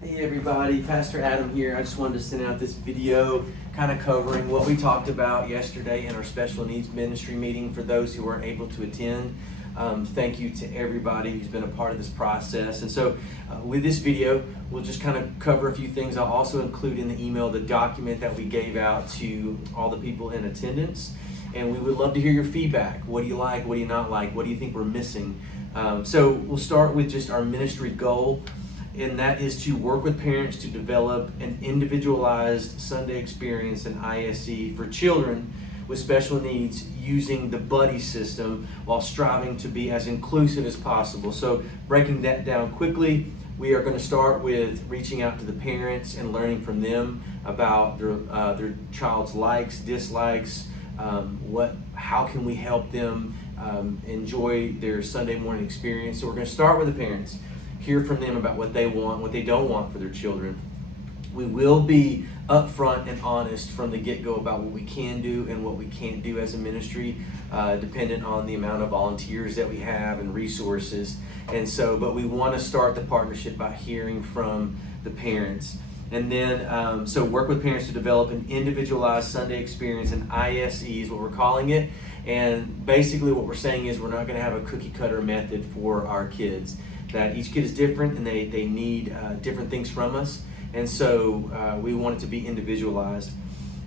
Hey everybody, Pastor Adam here. I just wanted to send out this video kind of covering what we talked about yesterday in our special needs ministry meeting for those who weren't able to attend. Thank you to everybody who's been a part of this process. And so with this video, we'll just kind of cover a few things. I'll also include in the email the document that we gave out to all the people in attendance. And we would love to hear your feedback. What do you like? What do you not like? What do you think we're missing? So we'll start with just our ministry goal, and that is to work with parents to develop an individualized Sunday experience in ISE for children with special needs using the buddy system while striving to be as inclusive as possible. So breaking that down quickly, we are going to start with reaching out to the parents and learning from them about their child's likes, dislikes, how can we help them enjoy their Sunday morning experience. So we're going to start with the parents, hear from them about what they want, what they don't want for their children. We will be upfront and honest from the get-go about what we can do and what we can't do as a ministry, dependent on the amount of volunteers that we have and resources. And so, but we want to start the partnership by hearing from the parents. And then, so work with parents to develop an individualized Sunday experience, an ISE is what we're calling it. And basically what we're saying is we're not going to have a cookie cutter method for our kids. That each kid is different and they need different things from us. And so we want it to be individualized.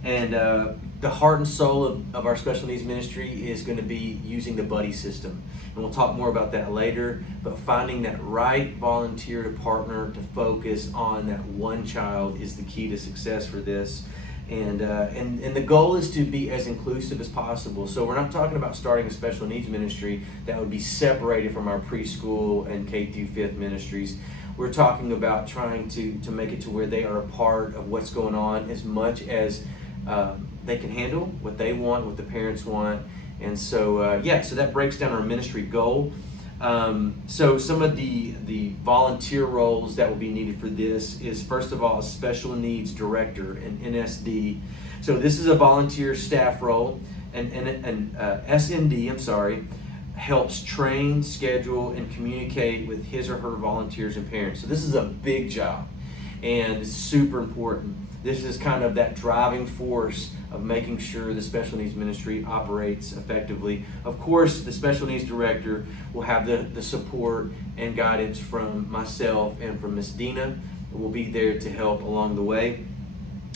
And the heart and soul of our special needs ministry is going to be using the buddy system. And we'll talk more about that later. But finding that right volunteer to partner to focus on that one child is the key to success for this. And the goal is to be as inclusive as possible. So we're not talking about starting a special needs ministry that would be separated from our preschool and K through 5th ministries. We're talking about trying to make it to where they are a part of what's going on as much as they can handle, what they want, what the parents want. And so, so that breaks down our ministry goal. So some of the volunteer roles that will be needed for this is, first of all, a special needs director, an NSD. So this is a volunteer staff role, and SND, helps train, schedule, and communicate with his or her volunteers and parents. So this is a big job, and it's super important. This is kind of that driving force of making sure the special needs ministry operates effectively. Of course, the special needs director will have the support and guidance from myself and from Miss Dina. We'll be there to help along the way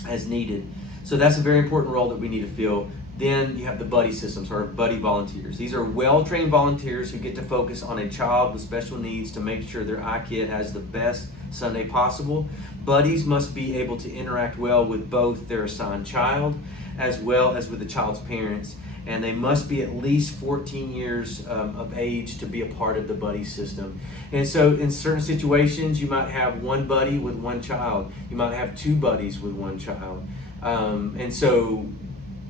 as needed. So that's a very important role that we need to fill. Then you have the buddy systems, or buddy volunteers. These are well-trained volunteers who get to focus on a child with special needs to make sure their iKid has the best Sunday possible. Buddies must be able to interact well with both their assigned child as well as with the child's parents, and they must be at least 14 years of age to be a part of the buddy system. And so in certain situations, you might have one buddy with one child. You might have two buddies with one child. And so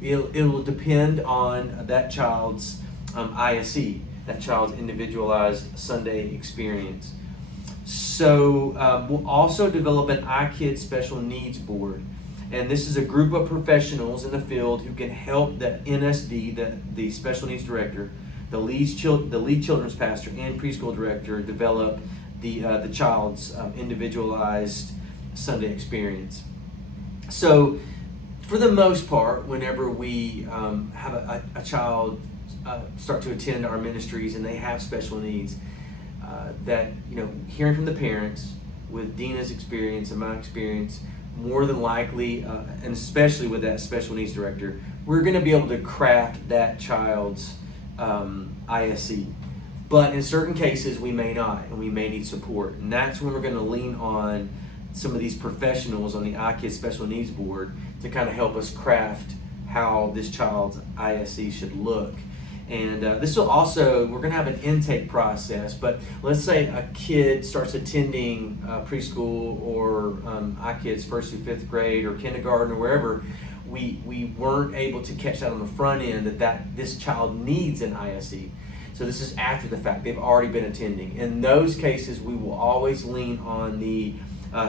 it will depend on that child's ISE, that child's individualized Sunday experience. So we'll also develop an iKid Special Needs Board. And this is a group of professionals in the field who can help the NSD, the Special Needs Director, the lead children's pastor, and preschool director develop the child's individualized Sunday experience. So for the most part, whenever we have a child start to attend our ministries and they have special needs, that, hearing from the parents with Dina's experience and my experience, more than likely, and especially with that special needs director, we're going to be able to craft that child's ISE. But in certain cases, we may not, and we may need support. And that's when we're going to lean on some of these professionals on the iKid Special Needs Board to kind of help us craft how this child's ISE should look. And this will also, we're going to have an intake process, but let's say a kid starts attending preschool or iKid's 1st through 5th grade or kindergarten or wherever. We weren't able to catch that on the front end that this child needs an ISE. So this is after the fact. They've already been attending. In those cases, we will always lean on the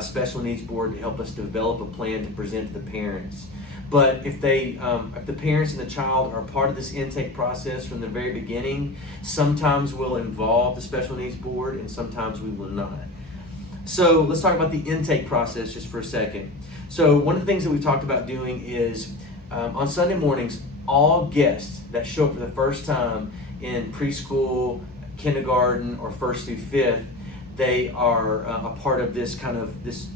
Special Needs Board to help us develop a plan to present to the parents. But if the parents and the child are part of this intake process from the very beginning, sometimes we'll involve the Special Needs Board and sometimes we will not. So let's talk about the intake process just for a second. So one of the things that we've talked about doing is on Sunday mornings, all guests that show up for the first time in preschool, kindergarten, or first through fifth, they are a part of this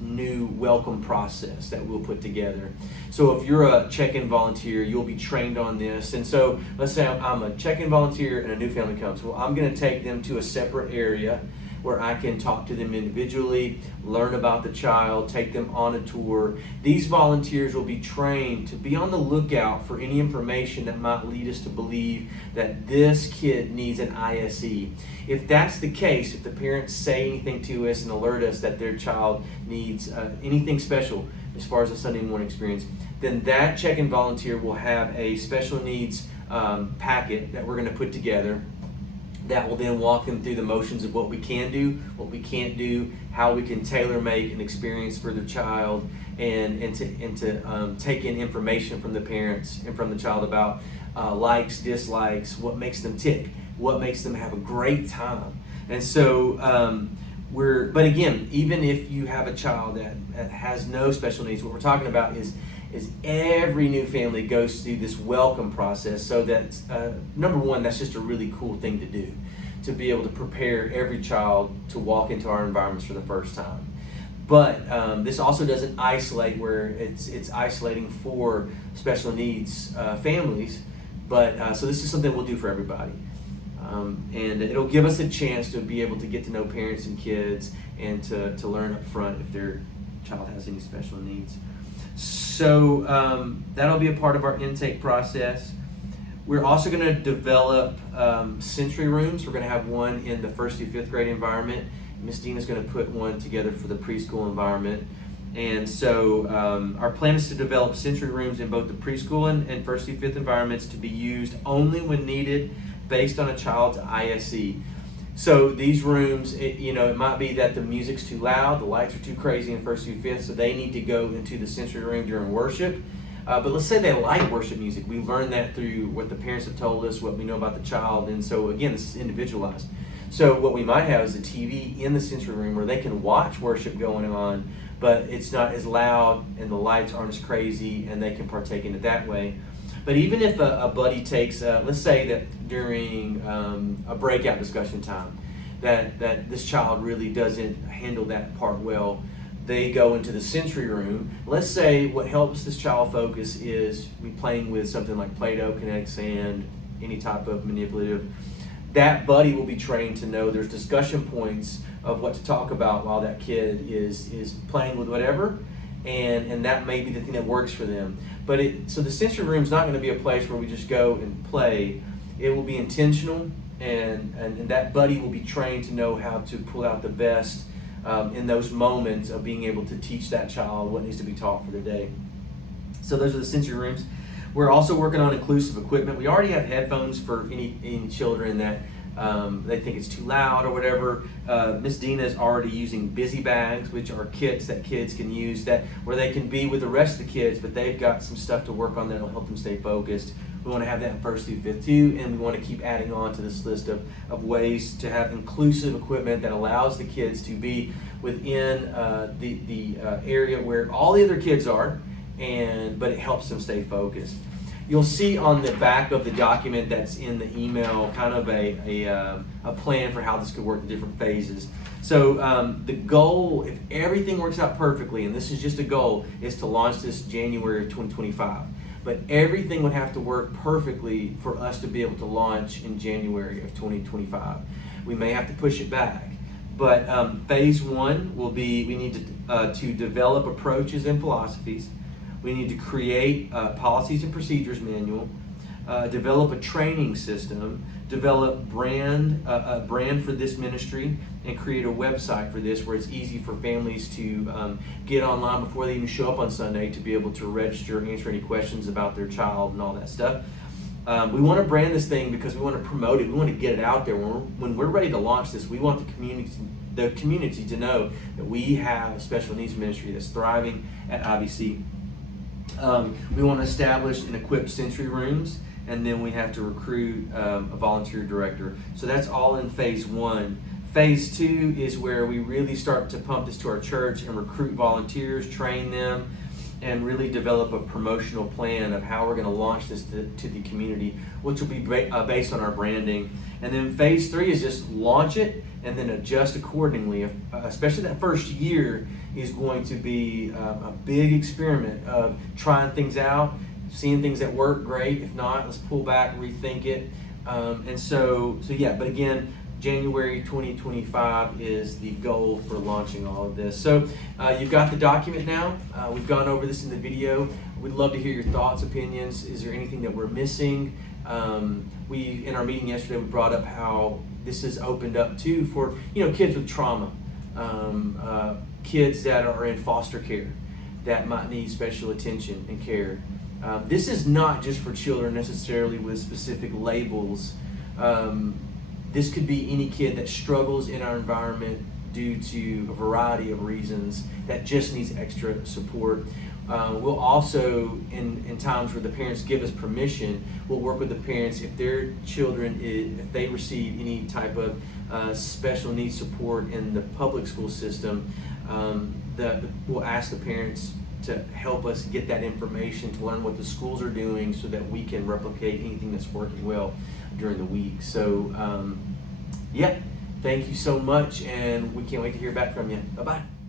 new welcome process that we'll put together. So if you're a check-in volunteer, you'll be trained on this. And so let's say I'm a check-in volunteer and a new family comes. Well, I'm going to take them to a separate area where I can talk to them individually, learn about the child, take them on a tour. These volunteers will be trained to be on the lookout for any information that might lead us to believe that this kid needs an ISE. If that's the case, if the parents say anything to us and alert us that their child needs anything special as far as a Sunday morning experience, then that check-in volunteer will have a special needs packet that we're going to put together that will then walk them through the motions of what we can do, what we can't do, how we can tailor make an experience for the child, and to take in information from the parents and from the child about likes, dislikes, what makes them tick, what makes them have a great time. And so but again, even if you have a child that has no special needs, what we're talking about is every new family goes through this welcome process, so that number one, that's just a really cool thing to do, to be able to prepare every child to walk into our environments for the first time. But this also doesn't isolate where it's isolating for special needs families, but so this is something we'll do for everybody. And it'll give us a chance to be able to get to know parents and kids and to learn up front if their child has any special needs. So that'll be a part of our intake process. We're also going to develop sensory rooms. We're going to have one in the first through fifth grade environment. Miss Dina's going to put one together for the preschool environment. And so our plan is to develop sensory rooms in both the preschool and first through fifth environments to be used only when needed based on a child's ISE. So these rooms, it might be that the music's too loud, the lights are too crazy in first through fifth, so they need to go into the sensory room during worship. But let's say they like worship music. We learned that through what the parents have told us, what we know about the child, and so again, this is individualized. So what we might have is a TV in the sensory room where they can watch worship going on, but it's not as loud and the lights aren't as crazy, and they can partake in it that way. But even if a buddy takes, let's say that during a breakout discussion time, that this child really doesn't handle that part well, they go into the sensory room. Let's say what helps this child focus is we playing with something like Play-Doh, kinetic sand, any type of manipulative. That buddy will be trained to know there's discussion points of what to talk about while that kid is playing with whatever, and that may be the thing that works for them. But so the sensory room is not going to be a place where we just go and play. It will be intentional, and that buddy will be trained to know how to pull out the best in those moments of being able to teach that child what needs to be taught for the day. So those are the sensory rooms. We're also working on inclusive equipment. We already have headphones for any children that they think it's too loud or whatever. Miss Dina is already using busy bags, which are kits that kids can use where they can be with the rest of the kids, but they've got some stuff to work on that'll help them stay focused. We want to have that in first through fifth too, and we want to keep adding on to this list of ways to have inclusive equipment that allows the kids to be within the area where all the other kids are, but it helps them stay focused. You'll see on the back of the document that's in the email kind of a plan for how this could work in different phases. So the goal, if everything works out perfectly, and this is just a goal, is to launch this January of 2025. But everything would have to work perfectly for us to be able to launch in January of 2025. We may have to push it back. But phase one will be, we need to develop approaches and philosophies. We need to create policies and procedures manual, develop a training system, develop a brand for this ministry, and create a website for this where it's easy for families to get online before they even show up on Sunday to be able to register, answer any questions about their child and all that stuff. We want to brand this thing because we want to promote it. We want to get it out there. When we're ready to launch this, we want the community to know that we have a special needs ministry that's thriving at IBC. We want to establish and equip sensory rooms, and then we have to recruit a volunteer director. So that's all in phase one. Phase 2 is where we really start to pump this to our church and recruit volunteers, train them, and really develop a promotional plan of how we're going to launch this to the community, which will be based on our branding. And then phase 3 is just launch it and then adjust accordingly. Especially that first year is going to be a big experiment of trying things out, seeing things that work, great. If not, let's pull back, rethink it. But again, January 2025 is the goal for launching all of this. So you've got the document now. We've gone over this in the video. We'd love to hear your thoughts, opinions. Is there anything that we're missing? In our meeting yesterday, we brought up how this is opened up too for kids with trauma, kids that are in foster care that might need special attention and care. This is not just for children necessarily with specific labels. This could be any kid that struggles in our environment due to a variety of reasons that just needs extra support. We'll also, in times where the parents give us permission, we'll work with the parents if their children, if they receive any type of special needs support in the public school system, we'll ask the parents to help us get that information, to learn what the schools are doing so that we can replicate anything that's working well during the week. So, thank you so much, and we can't wait to hear back from you. Bye-bye.